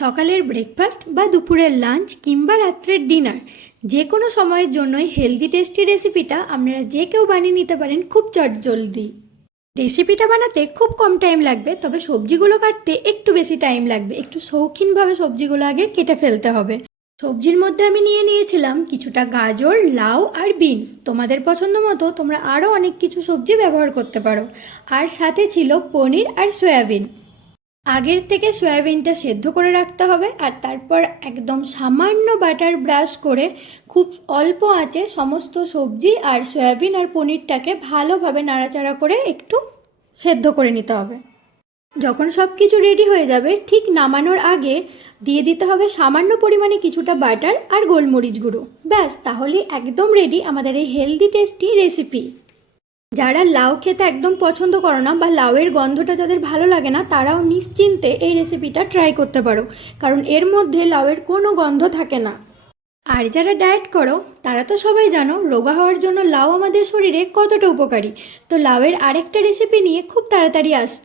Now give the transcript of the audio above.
সকালের ব্রেকফাস্ট বা দুপুরের লাঞ্চ কিংবা রাত্রের ডিনার যে কোনো সময়ের জন্যই হেলদি টেস্টি রেসিপিটা আপনারা যে কেউ বানিয়ে নিতে পারেন খুব চটজলদি। রেসিপিটা বানাতে খুব কম টাইম লাগবে, তবে সবজিগুলো কাটতে একটু বেশি টাইম লাগবে। একটু শৌখিনভাবে সবজিগুলো আগে কেটে ফেলতে হবে। সবজির মধ্যে আমি নিয়েছিলাম কিছুটা গাজর, লাউ আর বিনস। তোমাদের পছন্দ মতো তোমরা আরও অনেক কিছু সবজি ব্যবহার করতে পারো। আর সাথে ছিল পনির আর সয়াবিন। আগের থেকে সয়াবিনটা সেদ্ধ করে রাখতে হবে, আর তারপর একদম সামান্য বাটার ব্রাশ করে খুব অল্প আঁচে সমস্ত সবজি আর সয়াবিন আর পনিরটাকে ভালোভাবে নাড়াচাড়া করে একটু সেদ্ধ করে নিতে হবে। যখন সব কিছু রেডি হয়ে যাবে, ঠিক নামানোর আগে দিয়ে দিতে হবে সামান্য পরিমাণে কিছুটা বাটার আর গোলমরিচ গুঁড়ো। ব্যাস, তাহলে একদম রেডি আমাদের এই হেলদি টেস্টি রেসিপি। যারা লাউ খেতে একদম পছন্দ করো না বা লাউয়ের গন্ধটা যাদের ভালো লাগে না, তারাও নিশ্চিন্তে এই রেসিপিটা ট্রাই করতে পারো, কারণ এর মধ্যে লাউয়ের কোনো গন্ধ থাকে না। আর যারা ডায়েট করো তারা তো সবাই জানো রোগা হওয়ার জন্য লাউ আমাদের শরীরে কতটা উপকারী। তো লাউয়ের আরেকটা রেসিপি নিয়ে খুব তাড়াতাড়ি আসছে।